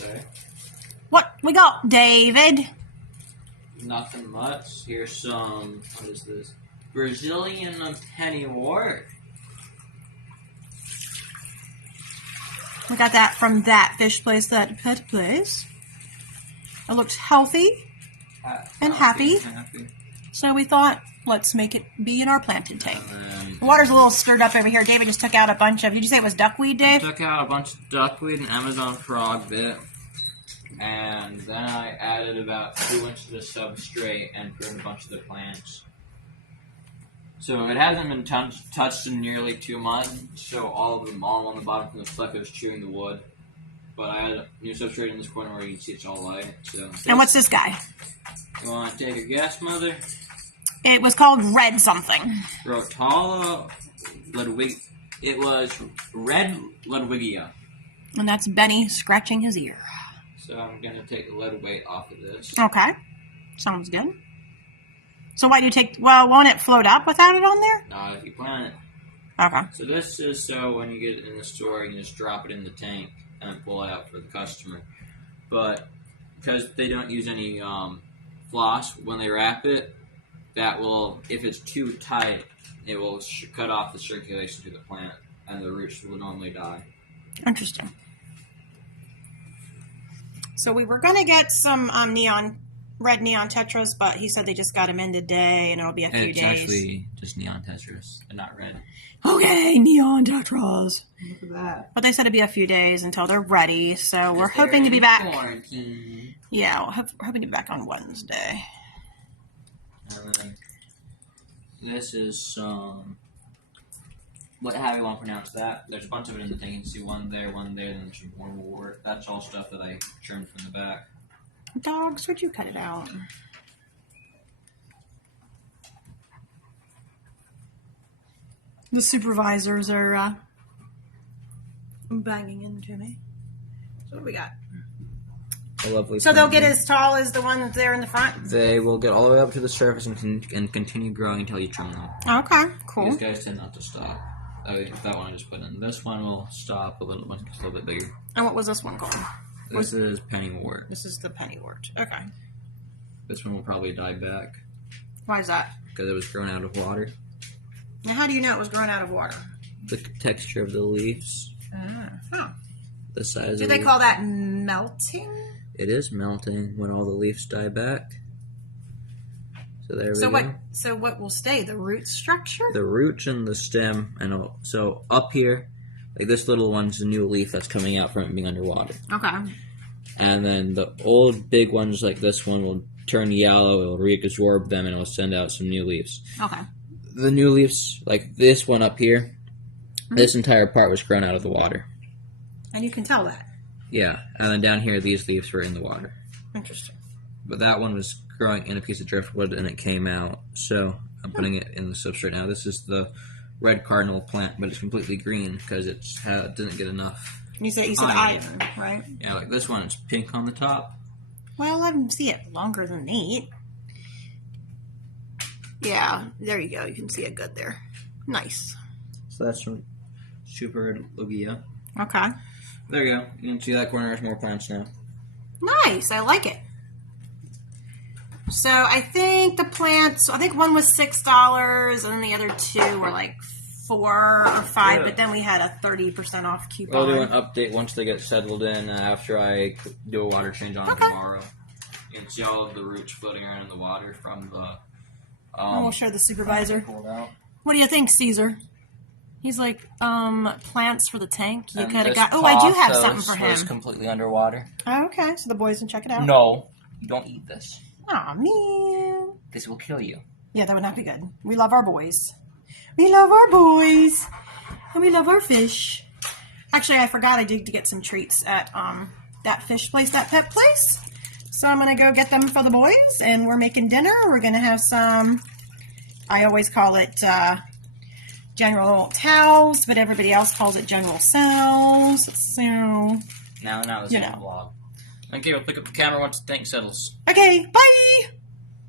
say. What we got, David? Nothing much. Here's some, what is this? Brazilian pennywort. We got that from that fish place, that pet place. It looks healthy and happy. So we thought, let's make it be in our planted tank. The water's a little stirred up over here. David just took out a bunch of, did you say it was duckweed, Dave? I took out a bunch of duckweed and Amazon frog bit. And then I added about 2 inches of substrate and pruned a bunch of the plants. So it hasn't been touched in nearly 2 months, so all of them all on the bottom from the fleck is chewing the wood. But I added new substrate in this corner where you can see it's all light. So and what's this guy? You want to take a guess, Mother? It was called Red something. Rotala Ludwig. It was Red Ludwigia. And that's Benny scratching his ear. So I'm going to take the lead weight off of this. Okay. Sounds good. So why do you take, well, won't it float up without it on there? No, if you plant it. Okay. So this is so when you get it in the store, you can just drop it in the tank and pull it out for the customer. But because they don't use any floss when they wrap it, that will, if it's too tight, it will cut off the circulation to the plant, and the roots will normally die. Interesting. So we were going to get some red neon tetras, but he said they just got them in today, and it'll be a few days. It's actually just neon tetras, and not red. Okay, neon tetras. Look at that. But they said it'd be a few days until they're ready, so we're hoping to be back. Quarantine. Yeah, we're hoping to be back on Wednesday. And then this is some. How do you want to pronounce that? There's a bunch of it in the thing. You can see one there, then there's some more wort. That's all stuff that I trimmed from the back. Dogs, would you cut it out? The supervisors are banging into me. So what do we got? A lovely. So they'll get as tall as the one that's there in the front? They will get all the way up to the surface and continue growing until you trim them. Okay, cool. These guys tend not to stop. That one I just put in. This one will stop a little bit bigger. And what was this one called? This is pennywort. This is the pennywort. Okay. This one will probably die back. Why is that? Because it was grown out of water. Now, how do you know it was grown out of water? The texture of the leaves. Huh. The size. Do they call that melting? It is melting when all the leaves die back. So there we go. So what will stay? The root structure? The roots and the stem, and all. So up here, like this little one's a new leaf that's coming out from it being underwater. Okay. And then the old big ones like this one will turn yellow. It will reabsorb them, and it will send out some new leaves. Okay. The new leaves, like this one up here, this entire part was grown out of the water. And you can tell that. Yeah, and then down here, these leaves were in the water. Interesting. But that one was growing in a piece of driftwood, and it came out. So I'm putting it in the substrate now. This is the red cardinal plant, but it's completely green because it didn't get enough. You said iron, right? Yeah, like this one, it's pink on the top. Well, let them see it longer than 8. Yeah, there you go. You can see it good there. Nice. So that's from Super Logia. Okay. There you go. You can see that corner has more plants now. Nice. I like it. So I think the plants, I think one was $6 and then the other 2 were like 4 or 5, Yeah. but then we had a 30% off coupon. I'll do an update once they get settled in after I do a water change on them tomorrow. You can see all of the roots floating around in the water from the... we'll show the supervisor. Pulled out. What do you think, Caesar? He's like, plants for the tank. You And could have this got. Oh, I do have pothos something for him. was completely underwater. Oh, okay, so the boys can check it out. No, you don't eat this. Aw, man. This will kill you. Yeah, that would not be good. We love our boys. We love our boys. And we love our fish. Actually, I forgot I did to get some treats at that fish place, that pet place. So I'm going to go get them for the boys, and we're making dinner. We're going to have some, I always call it General Towels, but everybody else calls it General Cells. So, Now this is a vlog. Okay, we'll pick up the camera once the tank settles. Okay, bye!